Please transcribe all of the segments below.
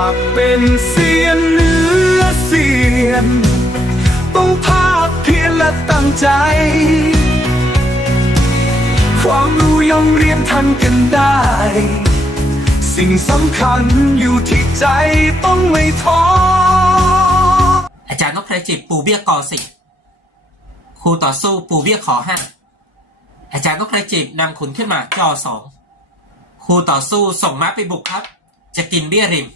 ากเป็นเซียนเนื้อเซียน ต้องภาคเพียรและตั้งใจ ความรู้ย่อมเรียนทันกันได้ สิ่งสำคัญอยู่ที่ใจต้องไม่ท้ออาจารย์นพพรจิตปูเบี้ยกอสิครูต่อสู้ปูเบี้ยขอห้าอาจารย์นพพรจิตนำขุนขึ้นมาจอสองครูต่อสู้ส่งม้าไปบุกครับ จะกินเบี้ยริม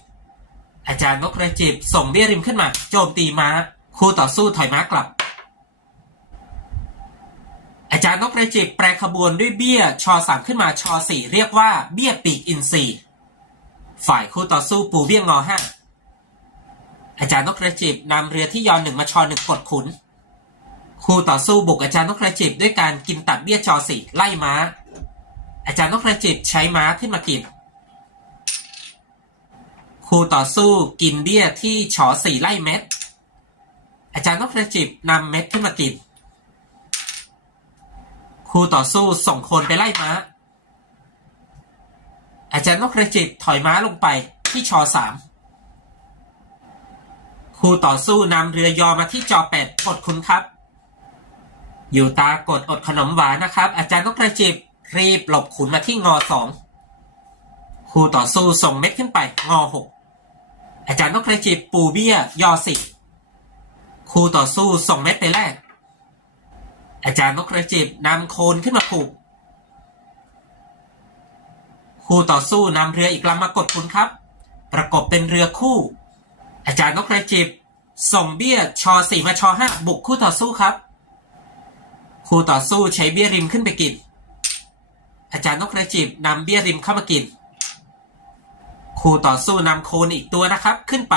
อาจารย์นพพระจิตส่งเบี้ยริมขึ้นมา โจมตีม้าครูต่อสู้ถอยม้ากลับ อาจารย์นพพระจิตแปรขบวนด้วยเบี้ยชอสามขึ้นมาชอสี่เรียกว่าเบี้ยปีกอินทรีฝ่ายคู่ต่อสู้ปูเบี้ยงอห้าอาจารย์นกกระจิบนำเรือที่ยอนหนึ่งมาชอหนึ่งกดขุน คู่ต่อสู้บุกอาจารย์นกกระจิบด้วยการกินตัดเบี้ยจอสี่ไล่ม้า อาจารย์นกกระจิบใช้ม้าขึ้นมากิน คู่ต่อสู้กินเบี้ยที่ชอสี่ไล่เม็ด อาจารย์นกกระจิบนำเม็ดขึ้นมากิน คู่ต่อสู้ส่งคนไปไล่ม้า อาจารย์นกกระจิบถอยม้าลงไปที่ชอสามคู่ต่อสู้นำเรือยอมาที่จอแปดกดคุณครับ อยู่ตากดอดขนมหวานนะครับ อาจารย์นกกระจิบรีบหลบขุนมาที่งอสองคู่ต่อสู้ส่งเม็ดขึ้นไป งอหก อาจารย์นกกระจิบปูเบี้ยยอสิบคู่ต่อสู้ส่งเม็ดไปแรก อาจารย์นกกระจิบนำโคนขึ้นมาผูก คู่ต่อสู้นำเรืออีกลำมากดคุณครับ ประกบเป็นเรือคู่ อาจารย์นกกระจิบส่งเบี้ยชอสี่มาชอห้าบุกคู่ต่อสู้ครับ คู่ต่อสู้ใช้เบี้ยริมขึ้นไปกิน อาจารย์นกกระจิบนำเบี้ยริมเข้ามากิน คู่ต่อสู้นำโคนอีกตัวนะครับขึ้นไป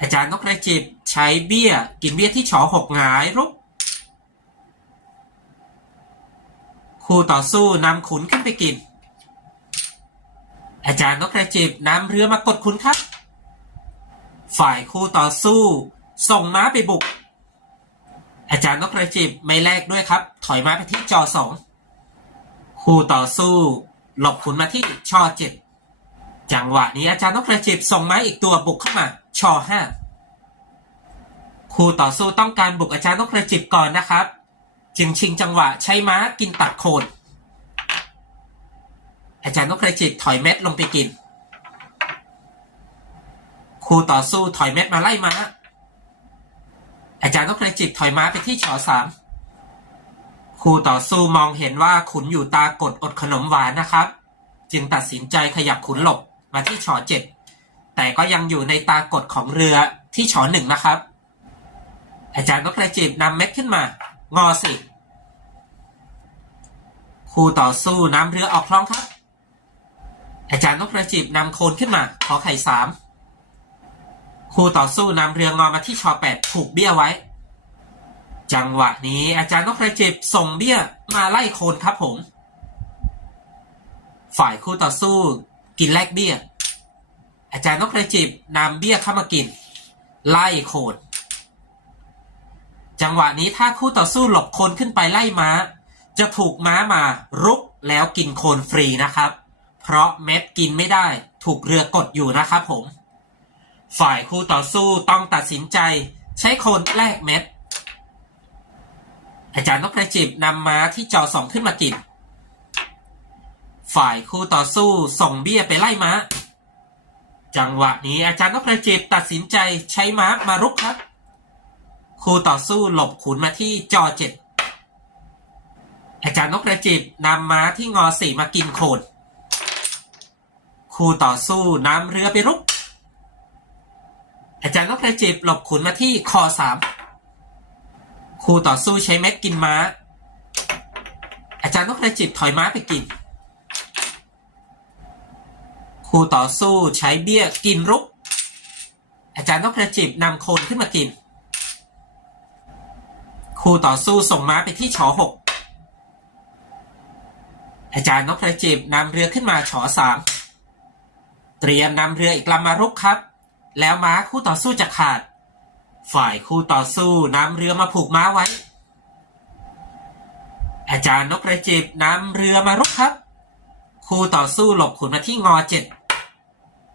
อาจารย์นกกระจิบใช้เบี้ย กินเบี้ยที่ชอหกหงายรุกคู่ต่อสู้นำขุนขึ้นไปกิน อาจารย์นกกระจิบนำเรือมากดคุณครับ ฝ่ายคู่ต่อสู้ ส่งม้าไปบุก อาจารย์นกกระจิบไม่แลกด้วยครับ ถอยม้าไปที่จอสองคู่ต่อสู้ หลบขุนมาที่ชอเจ็ดจังหวะนี้อาจารย์นกกระจิบส่งไม้อีกตัวบุกเข้ามาชอห้าคู่ต่อสู้ต้องการบุกอาจารย์นกกระจิบก่อนนะครับ จึงชิงจังหวะใช้ม้ากินตัดโคนอาจารย์นกกระจิตถอยเม็ดลงไปกินครูต่อสู้ถอยเม็ดมาไล่ม้าอาจารย์นกกระจิตถอยม้าไปที่ชอสาม ครูต่อสู้มองเห็นว่าขุนอยู่ตากดอดขนมหวานนะครับ จึงตัดสินใจขยับขุนหลบมาที่ชอเจ็ดแต่ก็ยังอยู่ในตากดของเรือที่ชอหนึ่งนะครับ อาจารย์นกกระจิตนำเม็ดขึ้นมา งอสิครูต่อสู้นำเรือออกคลองครับ อาจารย์นกกระจิบนำโคนขึ้นมาขอไข่สามคู่ต่อสู้นำเรืองอมาที่ชอแปดผูกเบี้ยไว้ จังหวะนี้อาจารย์นกกระจิบส่งเบี้ยมาไล่โคนครับผม ฝ่ายคู่ต่อสู้กินแลกเบี้ย อาจารย์นกกระจิบนำเบี้ยเข้ามากิน ไล่โคน จังหวะนี้ถ้าคู่ต่อสู้หลบโคนขึ้นไปไล่ม้า จะถูกม้ามารุกแล้วกินโคนฟรีนะครับ เพราะเม็ดกินไม่ได้ถูกเรือกดอยู่นะครับผม ฝ่ายคู่ต่อสู้ต้องตัดสินใจ ใช้โคนแลกเม็ด อาจารย์นกกระจิบนำม้าที่จอสองขึ้นมากิน ฝ่ายคู่ต่อสู้ส่งเบี้ยไปไล่ม้า จังหวะนี้อาจารย์นกกระจิบตัดสินใจใช้ม้ามารุกครับ คู่ต่อสู้หลบขุนมาที่จอเจ็ดอาจารย์นกกระจิบนำม้าที่งอสี่มากินโคนคู่ต่อสู้นำเรือไปรุก อาจารย์นกกระจิบหลบขุนมาที่คอสาม คู่ต่อสู้ใช้เม็ดกินม้า อาจารย์นกกระจิบถอยม้าไปกิน คู่ต่อสู้ใช้เบี้ยกินรุก อาจารย์นกกระจิบนำโคนขึ้นมากิน คู่ต่อสู้ส่งม้าไปที่ชอหกอาจารย์นกกระจิบนำเรือขึ้นมาชอสามเตรียมนำเรืออีกลำมารุกครับ แล้วม้าคู่ต่อสู้จะขาด ฝ่ายคู่ต่อสู้นำเรือมาผูกม้าไว้ อาจารย์นกกระจิบนำเรือมารุกครับ คู่ต่อสู้หลบขุนมาที่งอเจ็ด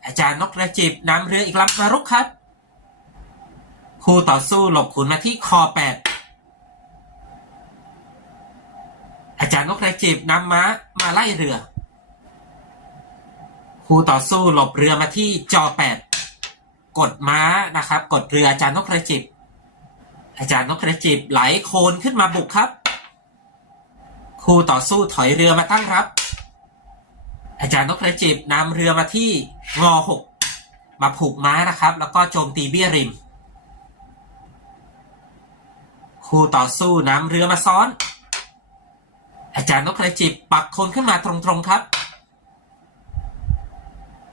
อาจารย์นกกระจิบนำเรืออีกลำมารุกครับ คู่ต่อสู้หลบขุนมาที่คอแปดอาจารย์นกกระจิบนำม้ามาไล่เรือ คู่ต่อสู้หลบเรือมาที่จอแปด กดม้านะครับ กดเรืออาจารย์นกกระจิบ อาจารย์นกกระจิบไหลโคนขึ้นมาบุกครับ คู่ต่อสู้ถอยเรือมาตั้งรับ อาจารย์นกกระจิบนำเรือมาที่งอหกมาผูกม้านะครับ แล้วก็โจมตีเบี้ยริม คู่ต่อสู้นำเรือมาซ้อน อาจารย์นกกระจิบปักโคนขึ้นมาตรงๆครับ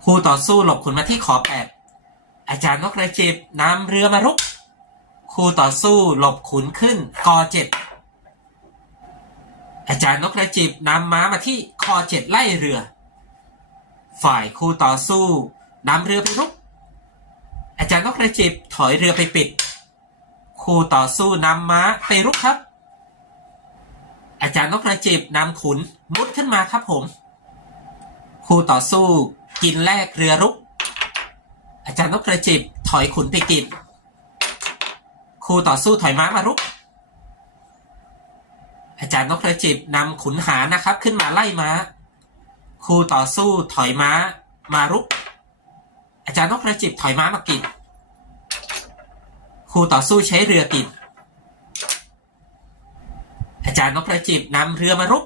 คู่ต่อสู้หลบขุนมาที่ขอแปด อาจารย์นกกระจิบนำเรือมารุก คู่ต่อสู้หลบขุนขึ้นกอเจ็ดอาจารย์นกกระจิบนำม้ามาที่คอเจ็ดไล่เรือ ฝ่ายคู่ต่อสู้นำเรือไปรุก อาจารย์นกกระจิบถอยเรือไปปิด คู่ต่อสู้นำม้าไปรุกครับ อาจารย์นกกระจิบนำขุนมุดขึ้นมาครับผม คู่ต่อสู้กินแลกเรือรุก อาจารย์นกกระจิบถอยขุนไปกินคู่ต่อสู้ถอยม้ามารุก อาจารย์นกกระจิบนำขุนหานะครับ ขึ้นมาไล่ม้า คู่ต่อสู้ถอยม้ามารุก อาจารย์นกกระจิบถอยม้ามากินคู่ต่อสู้ใช้เรือกินอาจารย์นกกระจิบนำเรือมารุก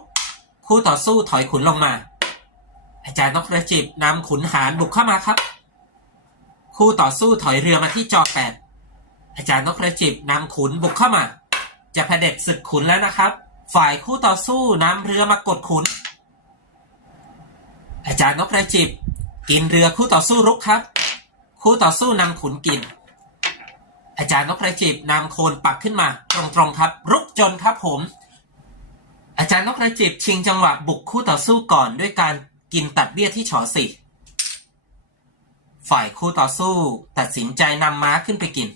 คู่ต่อสู้ถอยขุนลงมา อาจารย์นกกระจิบนำขุนหารบุกเข้ามาครับ คู่ต่อสู้ถอยเรือมาที่จอแปดอาจารย์นกกระจิบนำขุนบุกเข้ามา จะเผด็จศึกขุนแล้วนะครับ ฝ่ายคู่ต่อสู้นำเรือมากดขุน อาจารย์นกกระจิบ กินเรือคู่ต่อสู้รุกครับ คู่ต่อสู้นำขุนกิน อาจารย์นกกระจิบนำโคนปักขึ้นมาตรงๆครับ รุกจนครับผม อาจารย์นกกระจิบชิงจังหวะบุกคู่ต่อสู้ก่อนด้วยการกินตัดเบี้ยที่ฉอสี่ ฝ่ายคู่ต่อสู้ ตัดสินใจนำม้าขึ้นไปกิน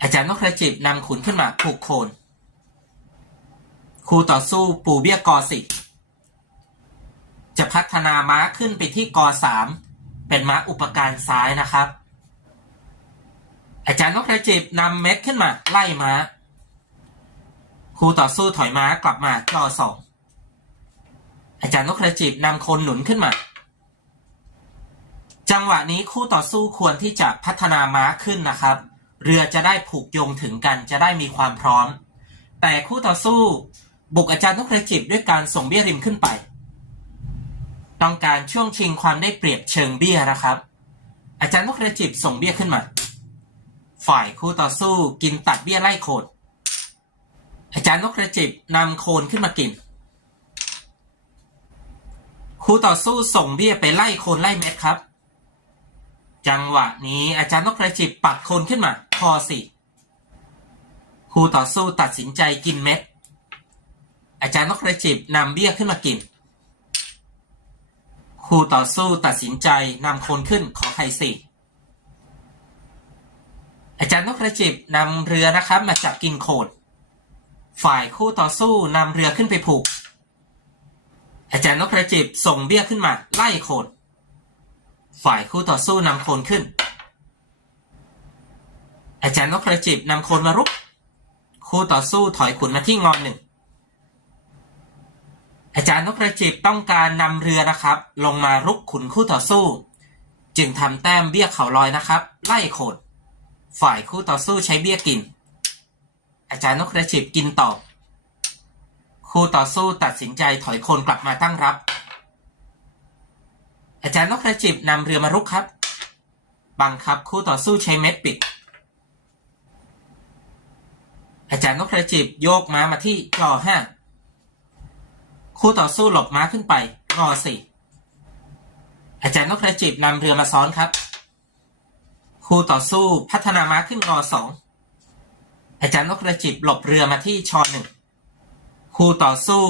อาจารย์นกกระจิบนำขุนขึ้นมาผูกโคน คู่ต่อสู้ปูเบี้ยกอสิจะพัฒนาม้าขึ้นไปที่กอสามเป็นม้าอุปการซ้ายนะครับ อาจารย์นกกระจิบนำเม็ดขึ้นมาไล่ม้า คู่ต่อสู้ถอยม้ากลับมากอสองอาจารย์นกกระจิบนำคนหนุนขึ้นมา จังหวะนี้คู่ต่อสู้ควรที่จะพัฒนาม้าขึ้นนะครับ เรือจะได้ผูกโยงถึงกันจะได้มีความพร้อม แต่คู่ต่อสู้บุกอาจารย์นกกระจิบด้วยการส่งเบี้ยริมขึ้นไป ต้องการช่วงชิงความได้เปรียบเชิงเบี้ยนะครับ อาจารย์นกกระจิบส่งเบี้ยขึ้นมา ฝ่ายคู่ต่อสู้กินตัดเบี้ยไล่โคนอาจารย์นกกระจิบนำโคนขึ้นมากิน คู่ต่อสู้ส่งเบี้ยไปไล่โคนไล่เม็ดครับ จังหวะนี้อาจารย์นกกระจิบปักโคนขึ้นมาคอสี่คู่ต่อสู้ตัดสินใจกินเม็ด อาจารย์นกกระจิบนำเบี้ยขึ้นมากินคู่ต่อสู้ตัดสินใจนำโคนขึ้นขอไข่สี่อาจารย์นกกระจิบนำเรือนะครับมาจับกินโคนฝ่ายคู่ต่อสู้นำเรือขึ้นไปผูก อาจารย์นกกระจิบส่งเบี้ยขึ้นมาไล่โคน ฝ่ายคู่ต่อสู้นำโคนขึ้น อาจารย์นกกระจิบนำโคนมารุก คู่ต่อสู้ถอยขุนมาที่งอนหนึ่ง อาจารย์นกกระจิบต้องการนำเรือนะครับ ลงมารุกขุนคู่ต่อสู้ จึงทำแต้มเบี้ยเขาลอยนะครับ ไล่โคนฝ่ายคู่ต่อสู้ใช้เบี้ยกิน อาจารย์นกกระจิบกินต่อ คู่ต่อสู้ตัดสินใจถอยโคนกลับมาตั้งรับ อาจารย์นกกระจิบนำเรือมารุกครับ บังคับคู่ต่อสู้ใช้เม็ดปิด อาจารย์นกกระจิบโยกม้ามาที่จอห้าคู่ต่อสู้หลบม้าขึ้นไปงอสี่อาจารย์นกกระจิบนำเรือมาซ้อนครับ คู่ต่อสู้พัฒนาม้าขึ้นงอสองอาจารย์นกกระจิบหลบเรือมาที่ชอหนึ่งคู่ต่อสู้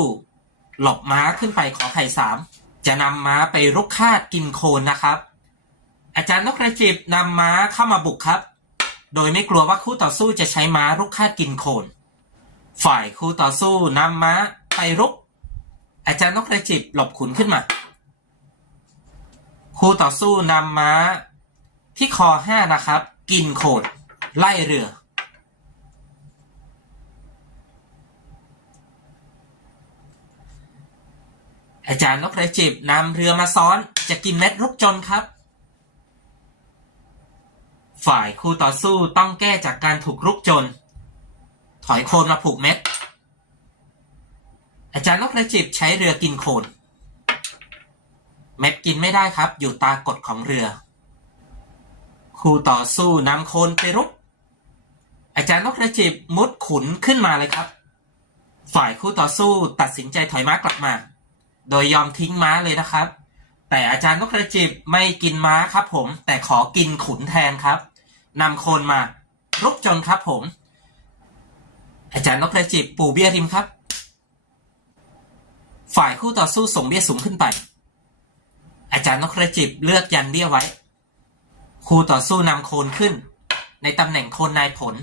หลบม้าขึ้นไปขอไข่สาม จะนำม้าไปรุกคาดกินโคนนะครับ อาจารย์นกกระจิบนำม้าเข้ามาบุกครับ โดยไม่กลัวว่าคู่ต่อสู้จะใช้ม้ารุกคาดกินโคน ฝ่ายคู่ต่อสู้นำม้าไปรุก อาจารย์นกกระจิบหลบขุนขึ้นมาคู่ต่อสู้นำม้าที่คอห้านะครับ กินโขดไล่เรือ อาจารย์นกกระจิบนำเรือมาซ้อน จะกินเม็ดรุกจนครับ ฝ่ายคู่ต่อสู้ต้องแก้จากการถูกรุกจน ถอยโคนมาผูกเม็ด อาจารย์นกกระจิบใช้เรือกินโคน เม็ดกินไม่ได้ครับ อยู่ตากฎของเรือ คู่ต่อสู้นำโคนไปรุก อาจารย์นกกระจิบมุดขุนขึ้นมาเลยครับ ฝ่ายคู่ต่อสู้ตัดสินใจถอยม้ากลับมา โดยยอมทิ้งม้าเลยนะครับ แต่อาจารย์นกกระจิบไม่กินม้าครับผม แต่ขอกินขุนแทนครับนำโคนมารุกจนครับผม อาจารย์นกกระจิบปูเบี้ยริมครับ ฝ่ายคู่ต่อสู้ส่งเบี้ยสูงขึ้นไป อาจารย์นกกระจิบเลือกยันเบี้ยไว้ คู่ต่อสู้นำโคนขึ้น ในตำแหน่งโคนนายผล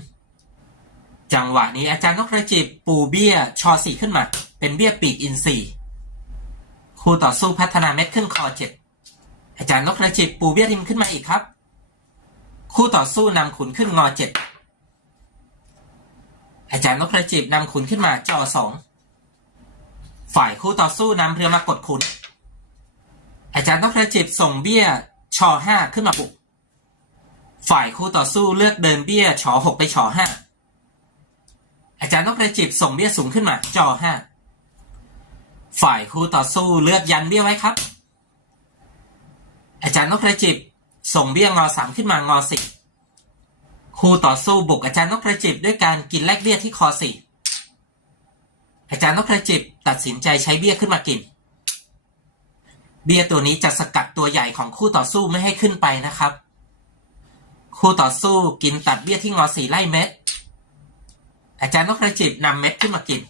จังหวะนี้อาจารย์นกกระจิบปูเบี้ยชอสี่ขึ้นมา เป็นเบี้ยปีกอินทรี คู่ต่อสู้พัฒนาเม็ดขึ้นคอเจ็ดอาจารย์นกกระจิบปูเบี้ยริมขึ้นมาอีกครับ คู่ต่อสู้นำขุนขึ้นงอเจ็ดอาจารย์นกกระจิบนำขุนขึ้นมาจอสองฝ่ายคู่ต่อสู้นำเรือมากดขุน อาจารย์นกกระจิบส่งเบี้ยชอห้าขึ้นมาบุก ฝ่ายคู่ต่อสู้เลือกเดินเบี้ยชอหกไปชอห้าอาจารย์นกกระจิบส่งเบี้ยสูงขึ้นมาจอห้า ฝ่ายคู่ต่อสู้เลือกยันเบี้ยไว้ครับ อาจารย์นกกระจิบ ส่งเบี้ยงอสามขึ้นมางอสี่คู่ต่อสู้บุกอาจารย์นกกระจิบด้วยการกินแลกเบี้ยที่คอสี่อาจารย์นกกระจิบตัดสินใจใช้เบี้ยขึ้นมากิน เบี้ยตัวนี้จะสกัดตัวใหญ่ของคู่ต่อสู้ไม่ให้ขึ้นไปนะครับ คู่ต่อสู้กินตัดเบี้ยที่งอสี่ไล่เม็ด อาจารย์นกกระจิบนำเม็ดขึ้นมากิน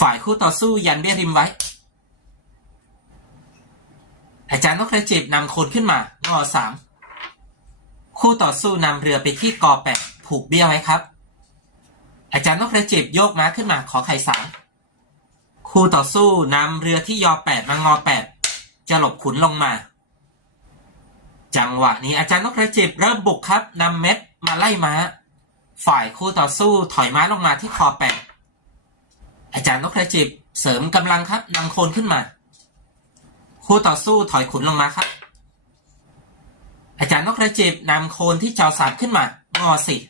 ฝ่ายคู่ต่อสู้ยันเบี้ยริมไว้ อาจารย์นกกระจิบนำคนขึ้นมางอสามคู่ต่อสู้นำเรือไปที่กอแปดผูกเบี้ยไว้ครับ อาจารย์นกกระจิบโยกม้าขึ้นมาขอไข่สามคู่ต่อสู้นำเรือที่ยอแปดมางอแปดจะหลบขุนลงมา จังหวะนี้อาจารย์นกกระจิบเริ่มบุกครับนำเม็ดมาไล่ม้า ฝ่ายคู่ต่อสู้ถอยม้าลงมาที่คอแปด อาจารย์นกกระจิบเสริมกำลังครับนำโคนขึ้นมา คู่ต่อสู้ถอยขุนลงมาครับ อาจารย์นกกระจิบนำโคนที่จอสามขึ้นมางอสี่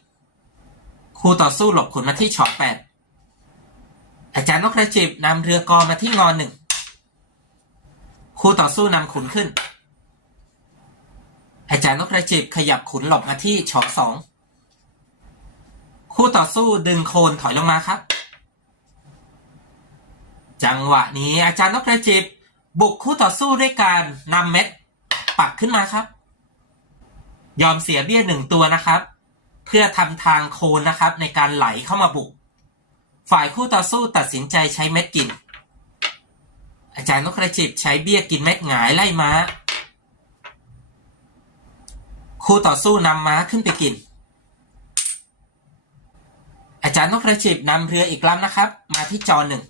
คู่ต่อสู้หลบขุนมาที่ช็อตแปดอาจารย์นกกระจิบนำเรือกอมาที่งอหนึ่งคู่ต่อสู้นำขุนขึ้น อาจารย์นกกระจิบขยับขุนหลบมาที่ช็อตสองคู่ต่อสู้ดึงโคนถอยลงมาครับ จังหวะนี้อาจารย์นกกระจิบ บุกคู่ต่อสู้ด้วยการนำเม็ด ปักขึ้นมาครับ ยอมเสียเบี้ยหนึ่งตัวนะครับ เพื่อทำทางโคนนะครับ ในการไหลเข้ามาบุก ฝ่ายคู่ต่อสู้ตัดสินใจใช้เม็ดกิน อาจารย์นกกระจิบใช้เบี้ยกินเม็ดหงายไล่ม้า คู่ต่อสู้นำม้าขึ้นไปกินอาจารย์นกกระจิบนำเรืออีกลำนะครับ มาที่จอหนึ่ง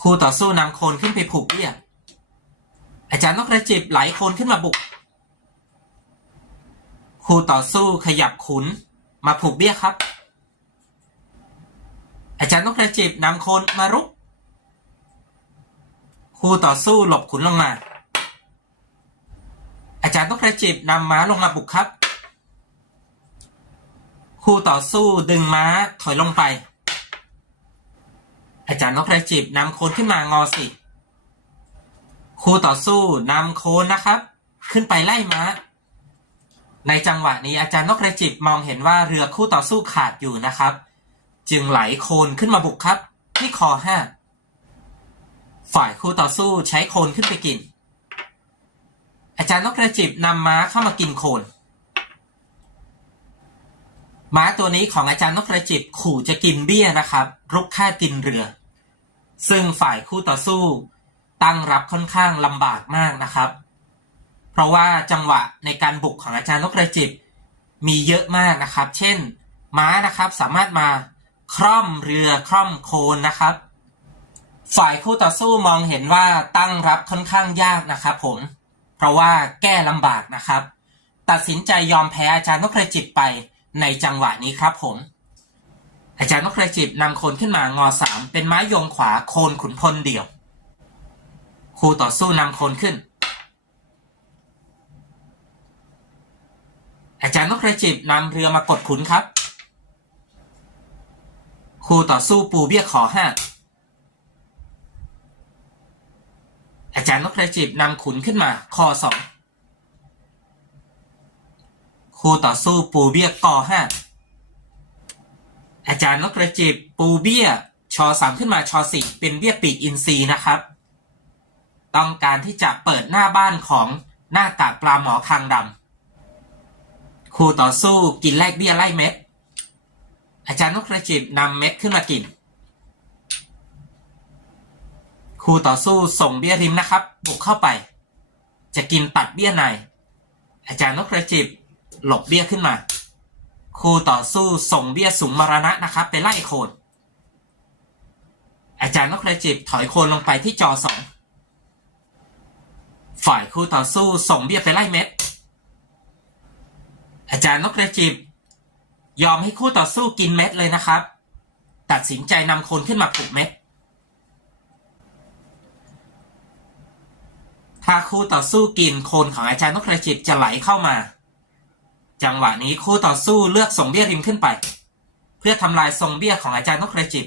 คู่ต่อสู้นำโคนขึ้นไปผูกเบี้ย อาจารย์นกกระจิบไหลโคนขึ้นมาบุก คู่ต่อสู้ขยับขุนมาผูกเบี้ยครับ อาจารย์นกกระจิบนำโคนมารุก คู่ต่อสู้หลบขุนลงมา อาจารย์นกกระจิบนำม้าลงมาบุกครับ คู่ต่อสู้ดึงม้าถอยลงไป อาจารย์นกกระจิบนำโคนขึ้นมางอสิคู่ต่อสู้นำโคนนะครับ ขึ้นไปไล่ม้า ในจังหวะนี้อาจารย์นกกระจิบมองเห็นว่าเรือคู่ต่อสู้ขาดอยู่นะครับ จึงไหลโคนขึ้นมาบุกครับ ที่คอห้าฝ่ายคู่ต่อสู้ใช้โคนขึ้นไปกิน อาจารย์นกกระจิบนำม้าเข้ามากินโคน ม้าตัวนี้ของอาจารย์นกกระจิบขู่จะกินเบี้ยนะครับรุกฆ่ากินเรือ ซึ่งฝ่ายคู่ต่อสู้ตั้งรับค่อนข้างลำบากมากนะครับ เพราะว่าจังหวะในการบุกของอาจารย์นกกระจิบมีเยอะมากนะครับ เช่น ม้านะครับสามารถมาคร่อมเรือคร่อมโคนนะครับ ฝ่ายคู่ต่อสู้มองเห็นว่าตั้งรับค่อนข้างยากนะครับ ผม เพราะว่าแก้ลำบากนะครับ ตัดสินใจยอมแพ้อาจารย์นกกระจิบไปในจังหวะนี้ครับผม อาจารย์นกกระจิบนำโคนขึ้นมางอสามเป็นไม้ยงขวาโคนขุนพลเดี่ยว คู่ต่อสู้นำโคนขึ้น อาจารย์นกกระจิบนำเรือมากดขุนครับ คู่ต่อสู้ปูเบี้ยขอห้าอาจารย์นกกระจิบนำขุนขึ้นมาคอสองคู่ต่อสู้ปูเบี้ยกอห้า อาจารย์นกกระจิบปูเบี้ยชอสามขึ้นมาชอสี่เป็นเบี้ยปีกอินทรีนะครับ ต้องการที่จะเปิดหน้าบ้านของหน้ากากปลาหมอคางดำคู่ต่อสู้กินแลกเบี้ยไล่เม็ด อาจารย์นกกระจิบนำเม็ดขึ้นมากิน คู่ต่อสู้ส่งเบี้ยริมนะครับบุกเข้าไป จะกินตัดเบี้ยในอาจารย์นกกระจิบหลบเบี้ยขึ้นมา คู่ต่อสู้ส่งเบี้ยสูงมรณะนะครับไปไล่โคน อาจารย์นกกระจิบถอยโคนลงไปที่จอสองฝ่ายคู่ต่อสู้ส่งเบี้ยไปไล่เม็ด อาจารย์นกกระจิบ ยอมให้คู่ต่อสู้กินเม็ดเลยนะครับ ตัดสินใจนำโคนขึ้นมาปลุกเม็ด ถ้าคู่ต่อสู้กินโคนของอาจารย์นกกระจิบจะไหลเข้ามา จังหวะนี้คู่ต่อสู้เลือกส่งเบี้ยริมขึ้นไป เพื่อทำลายทรงเบี้ยของอาจารย์นกกระจิบ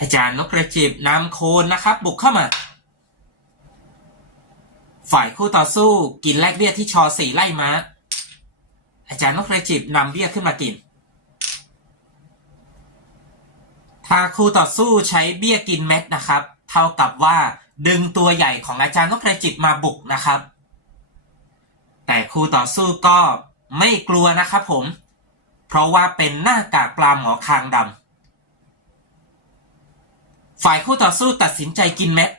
อาจารย์นกกระจิบนำโคนนะครับ บุกเข้ามา ฝ่ายคู่ต่อสู้กินแลกเบี้ยที่ชอสี่ไล่ม้า อาจารย์นกกระจิบนำเบี้ยขึ้นมากิน ถ้าคู่ต่อสู้ใช้เบี้ยกินเม็ดนะครับ เท่ากับว่าดึงตัวใหญ่ของอาจารย์นกกระจิบมาบุกนะครับ แต่คู่ต่อสู้ก็ไม่กลัวนะครับผม เพราะว่าเป็นหน้ากากปลาหมอคางดำฝ่ายคู่ต่อสู้ตัดสินใจกินเม็ด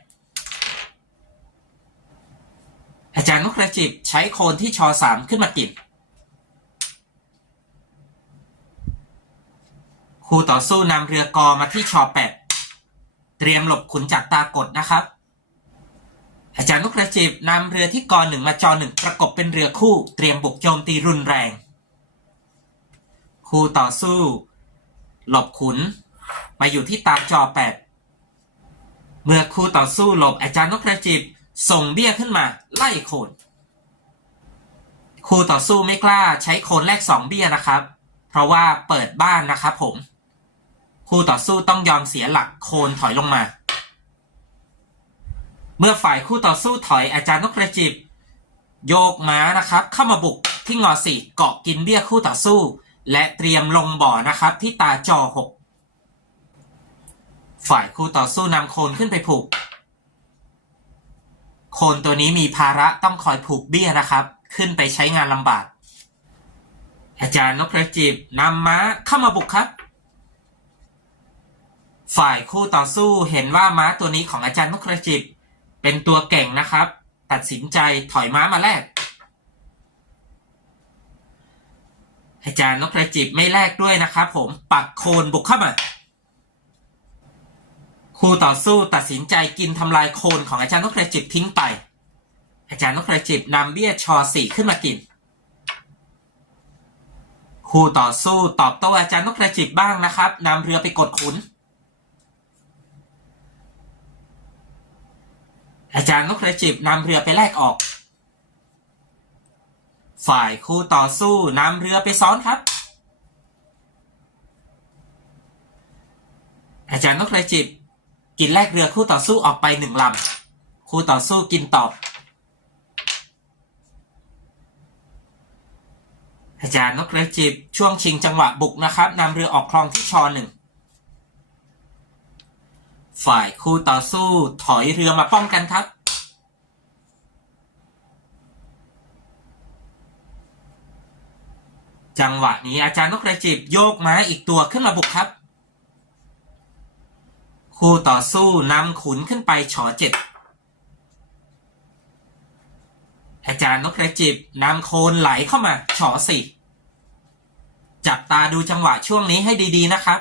อาจารย์นกกระจิบใช้โคนที่ชอสามขึ้นมากิน คู่ต่อสู้นำเรือกอมาที่ชอแปดเตรียมหลบขุนจากตากดนะครับ อาจารย์นกกระจิบนำเรือที่กอหนึ่งมาจอหนึ่งประกบเป็นเรือคู่ เตรียมบุกโจมตีรุนแรง คู่ต่อสู้ หลบขุน มาอยู่ที่ตาจอแปดเมื่อคู่ต่อสู้หลบอาจารย์นกกระจิบส่งเบี้ยขึ้นมา ไล่โคน คู่ต่อสู้ไม่กล้าใช้โคนแรกสองเบี้ยนะครับ เพราะว่าเปิดบ้านนะครับผม คู่ต่อสู้ต้องยอมเสียหลักโคนถอยลงมา เมื่อฝ่ายคู่ต่อสู้ถอยอาจารย์นกกระจิบ โยกม้านะครับ เข้ามาบุกที่งอสี่เกาะกินเบี้ยคู่ต่อสู้ และเตรียมลงบ่อนะครับ ที่ตาจอหกฝ่ายคู่ต่อสู้นำโคนขึ้นไปผูก โคนตัวนี้มีภาระต้องคอยผูกเบี้ยนะครับ ขึ้นไปใช้งานลำบาก อาจารย์นพกระจิบนำม้าเข้ามาบุกครับ ฝ่ายคู่ต่อสู้เห็นว่าม้าตัวนี้ของอาจารย์นพกระจิบ เป็นตัวเก่งนะครับ ตัดสินใจถอยม้ามาแลกอาจารย์นพกระจิบไม่แลกด้วยนะครับผมปักโคนบุกเข้ามาคู่ต่อสู้ตัดสินใจกินทำลายโคนของอาจารย์นกกระจิบทิ้งไป อาจารย์นกกระจิบนำเบี้ยชอสี่ขึ้นมากิน คู่ต่อสู้ตอบโต้อาจารย์นกกระจิบบ้างนะครับนำเรือไปกดขุน อาจารย์นกกระจิบนำเรือไปแลกออก ฝ่ายคู่ต่อสู้นำเรือไปซ้อนครับ อาจารย์นกกระจิบกินแลกเรือคู่ต่อสู้ออกไปหนึ่งลำคู่ต่อสู้กินตอบ อาจารย์นกกระจิบช่วงชิงจังหวะบุกนะครับนำเรือออกคลองที่ชอหนึ่ง ฝ่ายคู่ต่อสู้ถอยเรือมาป้องกันครับ จังหวะนี้อาจารย์นกกระจิบโยกม้าอีกตัวขึ้นมาบุกครับ คู่ต่อสู้นำขุนขึ้นไปฉอเจ็ดอาจารย์นกกระจิบนำโคนไหลเข้ามาฉอสี่จับตาดูจังหวะช่วงนี้ให้ดี ๆ นะครับ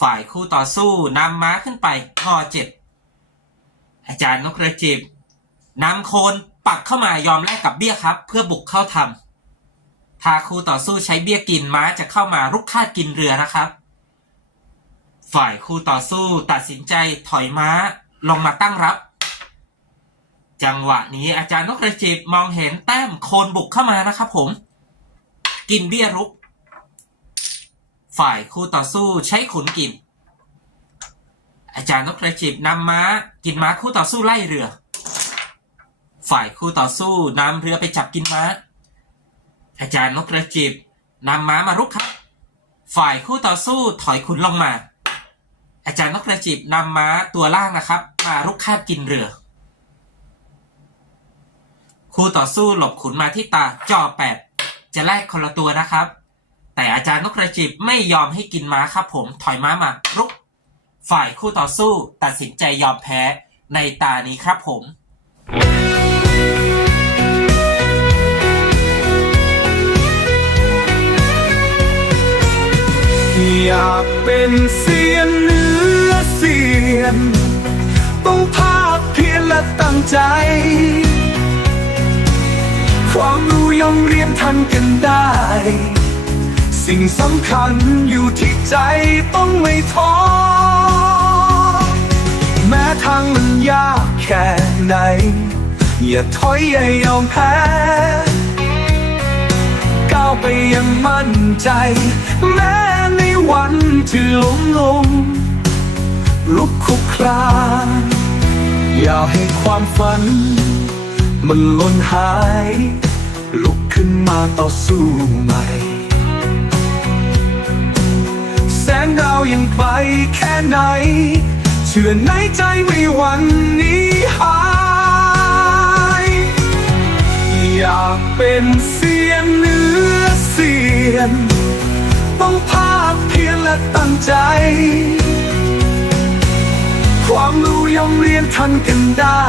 ฝ่ายคู่ต่อสู้นำม้าขึ้นไปงอเจ็ดอาจารย์นกกระจิบนำโคนปักเข้ามายอมแลกกับเบี้ยครับ เพื่อบุกเข้าทำถ้าคู่ต่อสู้ใช้เบี้ยกินม้าจะเข้ามารุกคาดกินเรือนะครับ ฝ่ายคู่ต่อสู้ตัดสินใจถอยม้าลงมาตั้งรับ จังหวะนี้อาจารย์นกกระจิบมองเห็นแต้มโคนบุกเข้ามานะครับผม กินเบี้ยรุก ฝ่ายคู่ต่อสู้ใช้ขุนกิน อาจารย์นกกระจิบนำม้า กินม้าคู่ต่อสู้ไล่เรือ ฝ่ายคู่ต่อสู้นำเรือไปจับกินม้า อาจารย์นกกระจิบนำม้ามารุกครับ ฝ่ายคู่ต่อสู้ถอยขุนลงมา อาจารย์นกกระจิบนำม้าตัวล่างนะครับ มารุกคาบกินเรือ คู่ต่อสู้หลบขุนมาที่ตาจ่อแปดจะแลกคนละตัวนะครับ แต่อาจารย์นกกระจิบไม่ยอมให้กินม้าครับผมถอยม้ามารุก ฝ่ายคู่ต่อสู้ตัดสินใจยอมแพ้ในตานี้ครับผม อยากเป็นเสียนเนื้อเสียน ต้องภาคเพียรและตั้งใจ ความรู้ย่อมเรียนทันกันได้ สิ่งสำคัญอยู่ที่ใจต้องไม่ท้อ แม้ทางมันยากแค่ไหน อย่าถอยอย่ายอมแพ้ ก้าวไปอยังมั่นใจ แม้ในวันที่ล้มลง ลุกคุกคลานอย่าให้ความฝัน มันหล่นหาย ลุกขึ้นมาต่อสู้ใหม่ แสงดายังไกลแค่ไหน เชื่อในใจไม่วันนี้หายอยากเป็นเสียนเนื้อเสียน ต้องภาคเพียรและตั้งใจ ความรู้ย่อมเรียนทันกันได้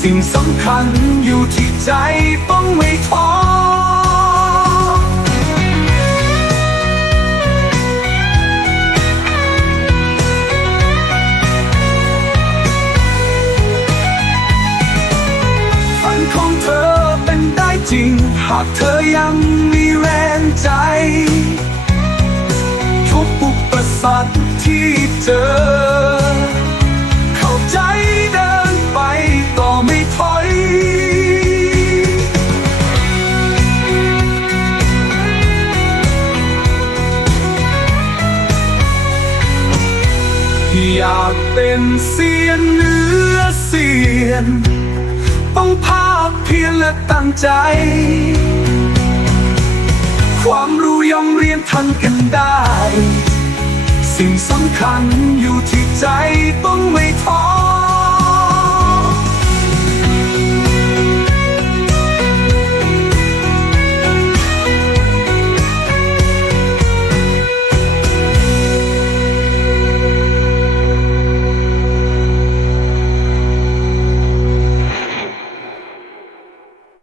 สิ่งสำคัญอยู่ที่ใจต้องไม่ท้อ จริง หากเธอยังมีแรงใจ ทุกอุปสรรคที่เจอ เข้าใจเดินไปต่อไม่ถอยอยากเป็นเสียนเนื้อเสียนต้องภา เพียรและตั้งใจ ความรู้ย่อมเรียนทันกันได้ สิ่งสำคัญอยู่ที่ใจต้องไม่ท้อ